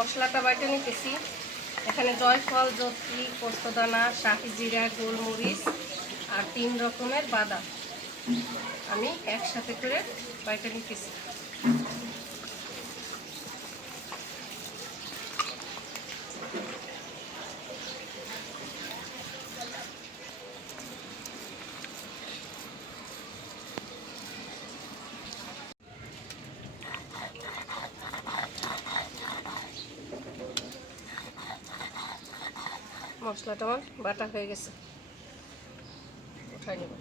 মশলাটা বাইটে নিতেছি। এখানে জয়ফল জত্রি পোস্তদানা, শাহি জিরা, গোলমরিচ আর তিন রকমের বাদাম আমি একসাথে করে বাইটে নিতেছি। মশলাটা আমার বাটা হয়ে গেছে। উঠাই নেব।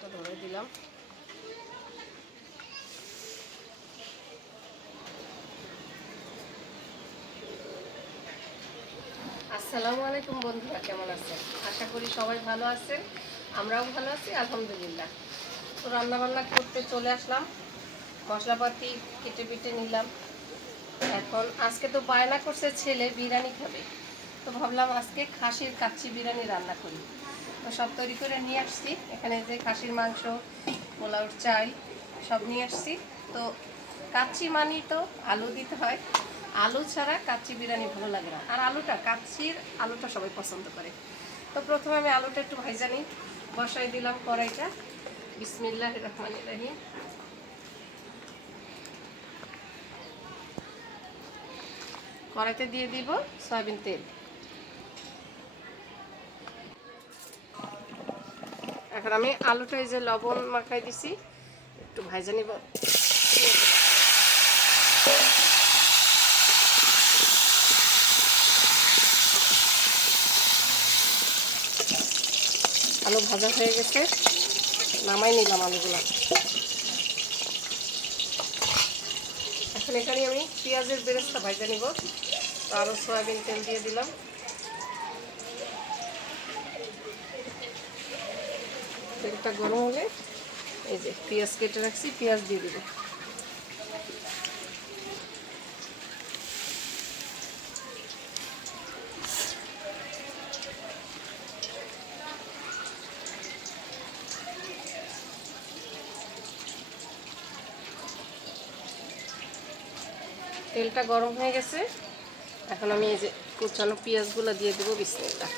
ডালটা ধরে দিলাম। আসসালামু আলাইকুম বন্ধুরা, কেমন আছেন? আশা করি সবাই ভালো আছেন, আমরাও ভালো আছি, আলহামদুলিল্লাহ। তো রান্না বান্না করতে চলে আসলাম, মশলাপাতি কেটে পিটে নিলাম। এখন আজকে তো বায়না করছে ছেলে, বিরিয়ানি খাবে। তো ভাবলাম আজকে খাসির কাচ্চি বিরিয়ানি রান্না করি। তো সব তৈরি করে নিয়ে আসছি। এখানে যে খাসির মাংস, পোলাওর চাল, সব নিয়ে আসছি। তো কাচ্চি মানি তো আলু দিতে হয়। আলু ছাড়া কাচ্চি বিরিয়ানি ভালো লাগে না। আর আলুটা, কাচ্চির আলুটা সবাই পছন্দ করে। তো প্রথমে আমি আলুটা একটু ভাইজা নিই। বসাই দিলাম কড়াইটা। বিসমিল্লাহ রহমান রহিম। কড়াইতে দিয়ে দিব সয়াবিন তেল। এখন আমি আলুটা এই যে লবণ মাখাই দিছি, একটু ভাজা নিব। আলু ভাজা হয়ে গেছে, নামাই নিলাম আলুগুলো। এখন এখানে আমি পেঁয়াজের বেরেস্তা ভাজা নিব আরও সয়াবিন তেল দিয়ে দিলাম। তেলটা গরম হলে এই যে পেঁয়াজ কেটে রাখছি, পেঁয়াজ দিয়ে দেবো। তেলটা গরম হয়ে গেছে। এখন আমি এই যে কুচানো পেঁয়াজগুলো দিয়ে দেবো বিসমিল্লা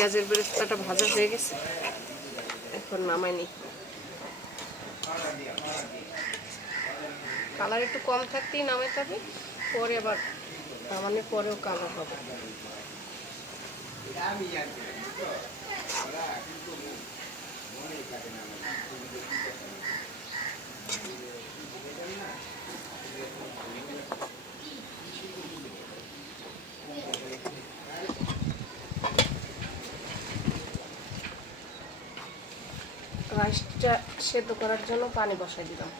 পেঁয়াজের বেরেস্তাটা ভাজা হয়ে গেছে। এখন নামাই নি। কালার একটু কম থাকতেই নামাইতে হবে পরে আবার নামানোর পরেও কালার হবে। রাইসটা সেদ্ধ করার জন্য পানি বসাই দিলাম।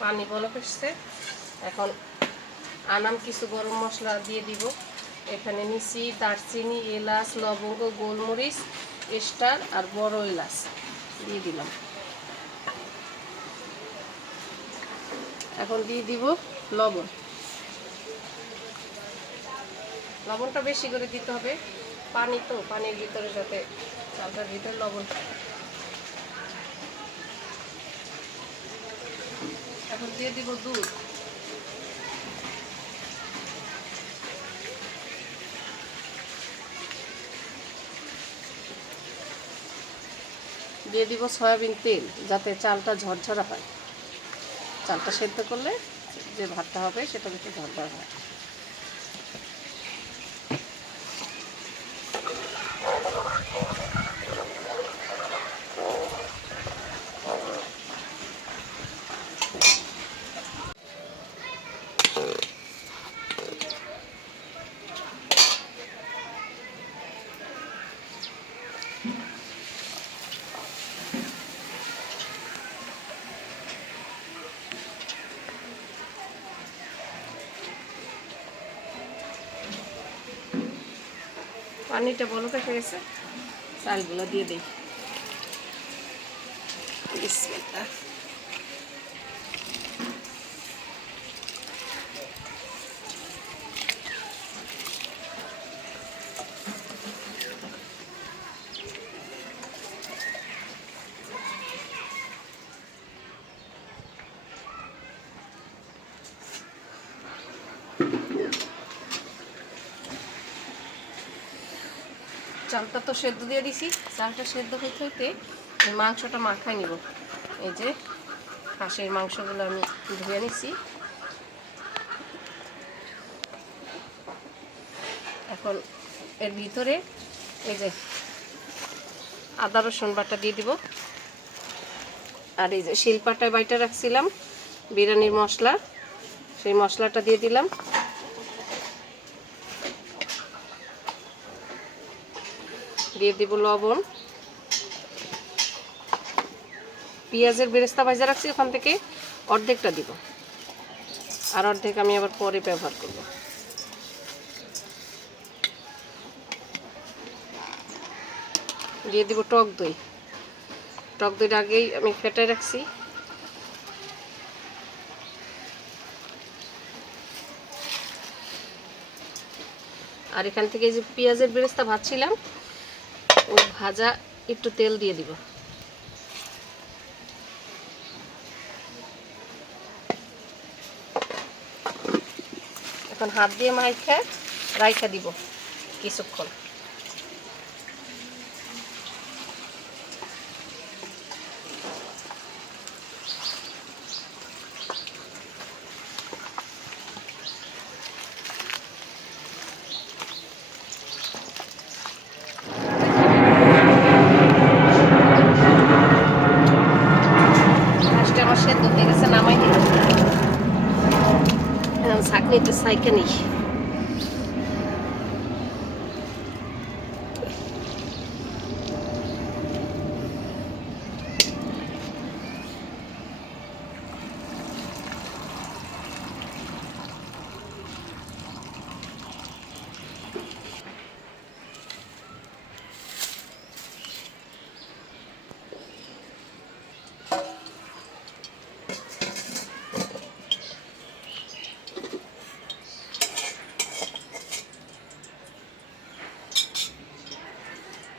পানি বলক এখন আনাম কিছু গরম মশলা দিয়ে দিব। এখানে নিচি দারচিনি, এলাচ, লবঙ্গ, গোলমরিচ, স্টার আর বড় এলাচ। দিয়ে দিলাম। এখন দিয়ে দিব লবণ। লবণটা বেশি করে দিতে হবে। পানি তো, পানির ভিতরে যাতে চালটার ভিতরে লবণ এখন দিয়ে দিব দুধ। দিয়ে দিব সয়াবিন তেল, যাতে চালটা ঝরঝরা হয়। চালটা সেদ্ধ করলে যে ভাতটা হবে সেটা কিন্তু ঝরঝরা হয়। পানিটা বলতে হয়েছে চালগুলো দিয়ে দিই বিসমিল্লাহ। চালটা তো সেদ্ধ দিয়ে দিছি। চালটা সেদ্ধ হইতে হইতে মাংসটা মাখাই নিব। এই যে হাঁসের মাংসগুলো আমি ধুয়ে নিছি। এখন এর ভিতরে এই যে আদা, রসুন বাটা দিয়ে দিব। আর এই যে শিলপাটায় বাইটা রাখছিলাম, বিরিয়ানির মশলা, সেই মশলাটা দিয়ে দিলাম। দিয়ে দিব লবণ। পেঁয়াজের বেরেস্তা ভাজা রাখছি ওখান থেকে, অর্ধেকটা দিব। আর অর্ধেক আমি আবার পরে ব্যবহার করব। দিয়ে দিব টক দই। টক দইটা আগেই আমি ফেটাই রাখছি। আর এখান থেকে যে পেঁয়াজের বেরেস্তা ভাজছিলাম ভাজা একটু তেল দিয়ে দিব। এখন হাত দিয়ে মাইখা রাইখা দিব কিছুক্ষণ মাছটা আমার সেদ্ধ হয়ে গেছে নামাই দিলাম এখন ছাঁকনিতে সাইকে নিই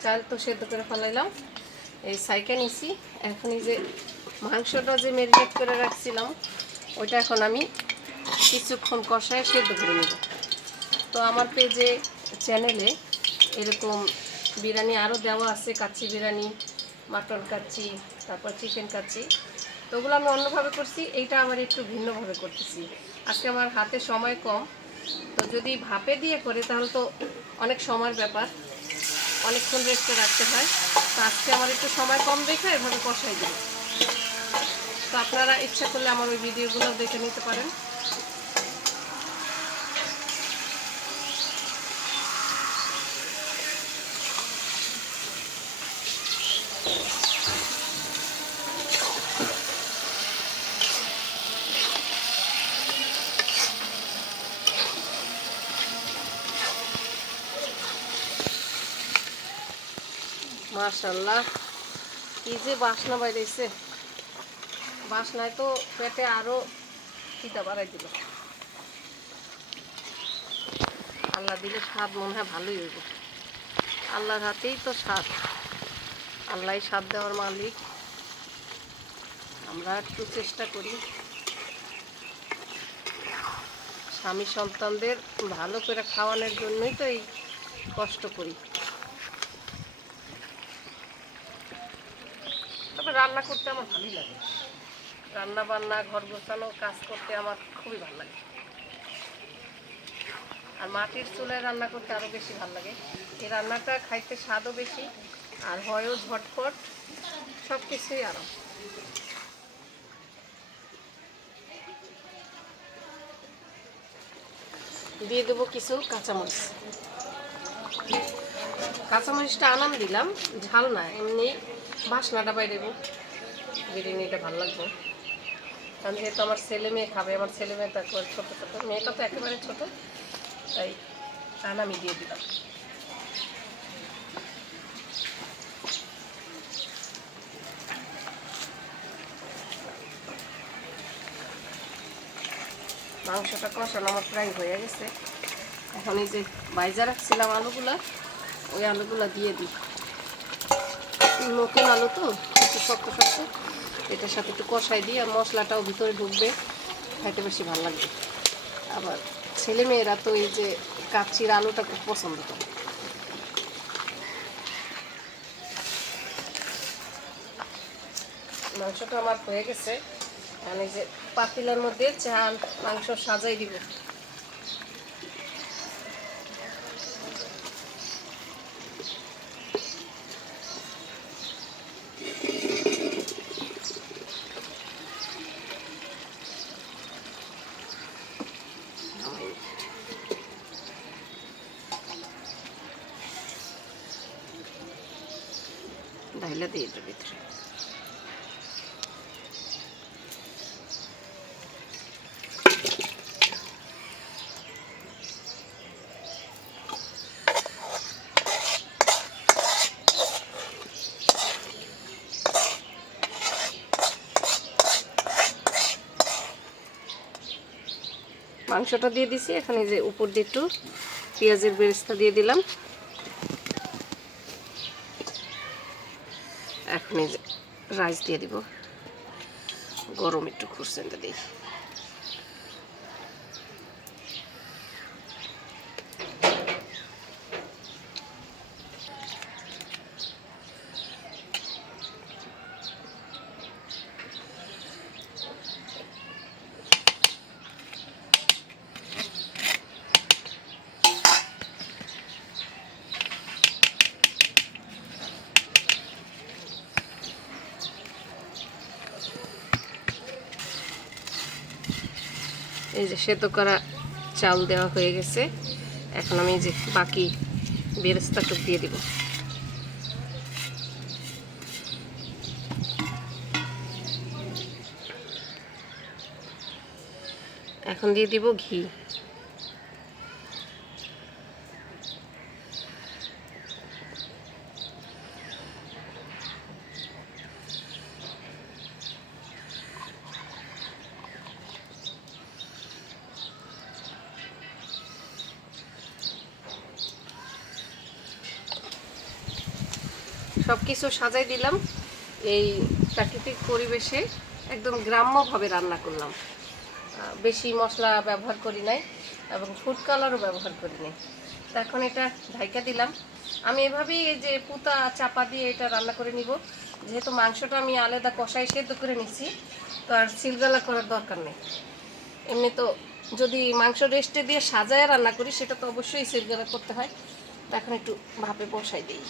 চাল তো সেদ্ধ করে ফেলাইলাম। এই সাইকে নিছি। এখন এই যে মাংসটা যে ম্যারিনেট করে রাখছিলাম, ওইটা এখন আমি কিছুক্ষণ কষায় সেদ্ধ করে নেব। তো আমার পেজে চ্যানেলে এরকম বিরিয়ানি আরও দেওয়া আছে, কাচ্চি বিরিয়ানি, মাটন কাচ্চি, তারপর চিকেন কাচ্চি। তো ওগুলো আমি অন্যভাবে করছি, এইটা আমার একটু ভিন্নভাবে করতেছি। আজকে আমার হাতে সময় কম, তো যদি ভাপে দিয়ে করে তাহলে তো অনেক সময়ের ব্যাপার। অনেকক্ষণ রেস্টে রাখতে হয়। তো আজকে আমার একটু সময় কম দেখে এভাবে কষাই দিই তো আপনারা ইচ্ছা করলে আমার ওই ভিডিওগুলো দেখে নিতে পারেন। মার্শাল্লাহ কি যে বাসনা বাইরেছে বাসনায় তো পেটে আরও খিদা বাড়াই দিল। আল্লাহ দিলে স্বাদ মনে হয় ভালোই হইব। আল্লাহর হাতেই তো স্বাদ। আল্লাহ স্বাদ দেওয়ার মালিক। আমরা একটু চেষ্টা করি। স্বামী সন্তানদের ভালো করে খাওয়ানোর জন্যই তো এই কষ্ট করি। রান্না করতে আমার ভালোই লাগে। রান্না বান্না ঘর গোছানো, কাজ করতে আমার খুবই ভালো লাগে। আর মাটির চুলায় রান্না করতে আরও বেশি ভালো লাগে। এই রান্নাটা খাইতে স্বাদও বেশি, আর হয়ও ঝটপট সব কিছুই আরও দিয়ে দেবো কিছু কাঁচামরিচ। কাঁচামরিচটা আনাম দিলাম, ঝাল না, এমনি বাসনাটা বাইরে দেবো বিরিয়ানিটা ভালো লাগবে। কারণ যেহেতু আমার ছেলে মেয়ে খাবে, আমার ছেলে মেয়ে তো একবার ছোটো ছোটো। মেয়েটা তো একেবারে ছোটো, তাই আনামি দিয়ে দিলাম। মাংসটা কষানো আমার প্রায় হয়ে গেছে। এখন এই যে বাইজা রাখছিলাম আলুগুলা, ওই আলুগুলা দিয়ে দিই। নতুন আলু তো, একটু শক্ত শক্ত। এটার সাথে একটু কষাই দিই আর মশলাটাও ভিতরে ঢুকবে খাইতে বেশি ভালো লাগবে। আবার ছেলে মেয়েরা তো এই যে কাচ্চির আলুটা খুব পছন্দ করে। মাংসটা আমার হয়ে গেছে। মানে যে পাতিলার মধ্যে চাল, মাংস সাজাই দিব। ডাইলা দিয়ে এটার ভিতরে। মাংসটা দিয়ে দিছি, এখন যে উপর দিয়ে একটু পেঁয়াজের বেরেস্তা দিয়ে দিলাম। এখন যে রাইস দিয়ে দিব। গরম একটু খুরসেনটা দিই এই যে সেদ্ধ করা চাল দেওয়া হয়ে গেছে। এখন আমি যে বাকি বেরেস্তাটুক দিয়ে দিব। এখন দিয়ে দিব ঘি। সব কিছু সাজাই দিলাম। এই প্রাকৃতিক পরিবেশে একদম গ্রাম্যভাবে রান্না করলাম। বেশি মশলা ব্যবহার করি নাই এবং ফুড কালারও ব্যবহার করি নাই। এখন এটা ঢাইকা দিলাম। আমি এভাবেই এই যে পুতা, চাপা দিয়ে এটা রান্না করে নিব। যেহেতু মাংসটা আমি আলাদা কষাই সেদ্ধ করে নিচ্ছি তো আর সিলগালা করার দরকার নেই। এমনি তো যদি মাংস রেস্টে দিয়ে সাজায় রান্না করি, সেটা তো অবশ্যই সিলগালা করতে হয়। এখন একটু ভাপে বসাই দিই।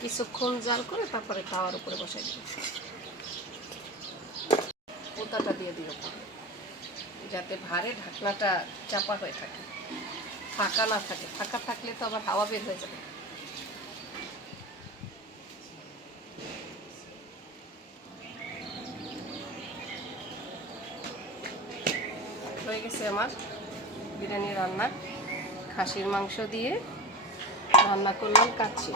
কিছুক্ষণ জাল করে তারপরে তাওয়ার উপরে বসাই দিব। পোতাটা দিয়ে দিল যাতে ভারে ঢাকনাটা চাপা হয়ে থাকে। ফাঁকা না থাকে। ফাঁকা থাকলে তো আবার হাওয়া বের হয়ে যাবে। হয়ে গেছে আমার বিরিয়ানি রান্না। খাসির মাংস দিয়ে রান্না করলাম কাচ্ছি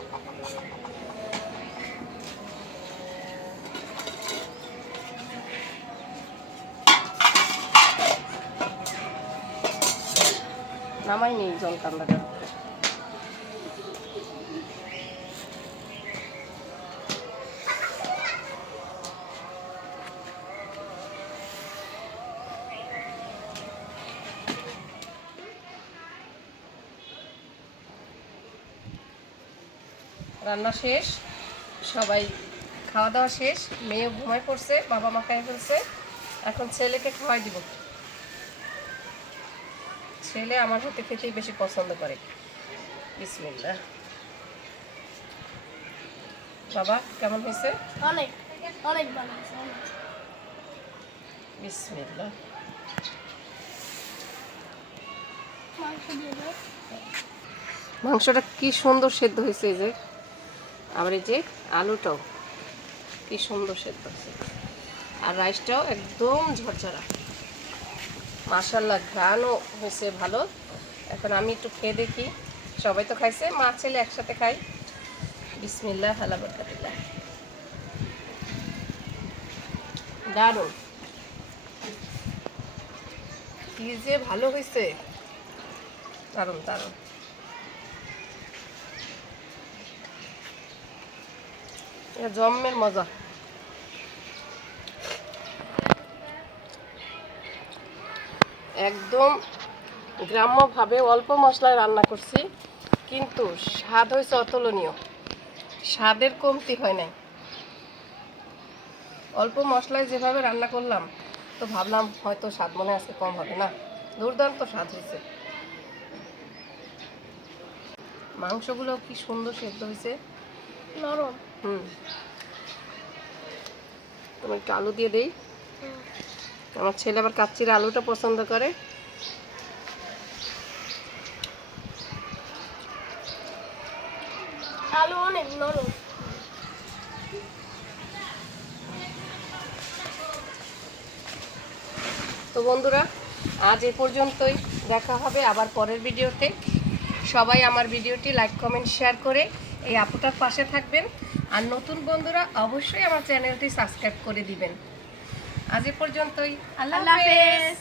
নামাই নেই জল রান্না শেষ সবাই খাওয়া দাওয়া শেষ মেয়ে ঘুমায় পড়ছে বাবা মা খাই ফেলছে এখন ছেলেকে খাওয়াই দিব। ছেলে আমার হাতে খেতেই বেশি পছন্দ করে। বিসমিল্লা বাবা কেমন হয়েছে? অনেক অনেক ভালো বিসমিল্লা মাংসটা কি সুন্দর সেদ্ধ হয়েছে এই যে। আবার এই যে আলুটাও কি সুন্দর সেদ্ধ হয়েছে। আর রাইসটাও একদম ঝরঝরা। মাসাল্লাহ ঘ্রাণও হয়েছে ভালো। এখন আমি একটু খেয়ে দেখি। সবাই তো খাইছে, মা, ছেলে একসাথে খাই। বিসমিল্লাহ হালা বরকাতিল্লাহ। দারুণ। কি যে ভালো হয়েছে। দারুণ দারুণ। এটা জম্মের মজা। একদম গ্রাম্যভাবে অল্প মশলায় রান্না করছি, কিন্তু স্বাদ হয়েছে অতুলনীয়। স্বাদের কমতি হয় নাই। অল্প মশলায় যেভাবে রান্না করলাম, তো ভাবলাম হয়তো স্বাদ মনে আজকে কম হবে না। দুর্দান্ত স্বাদ হয়েছে। মাংসগুলো কি সুন্দর সেদ্ধ হয়েছে। নরম। হুম। আমি একটু আলু দিয়ে দেই। আমার ছেলে আবার কাচ্চির আলুটা পছন্দ করে। আলু অনেক নরম। তো বন্ধুরা আজ এ পর্যন্তই। দেখা হবে আবার পরের ভিডিওতে। সবাই আমার ভিডিওটি লাইক কমেন্ট শেয়ার করে এই আপুটার পাশে থাকবেন। আর নতুন বন্ধুরা অবশ্যই আমার চ্যানেলটি সাবস্ক্রাইব করে দিবেন। আজ এ পর্যন্তই। আল্লাহ হাফেজ।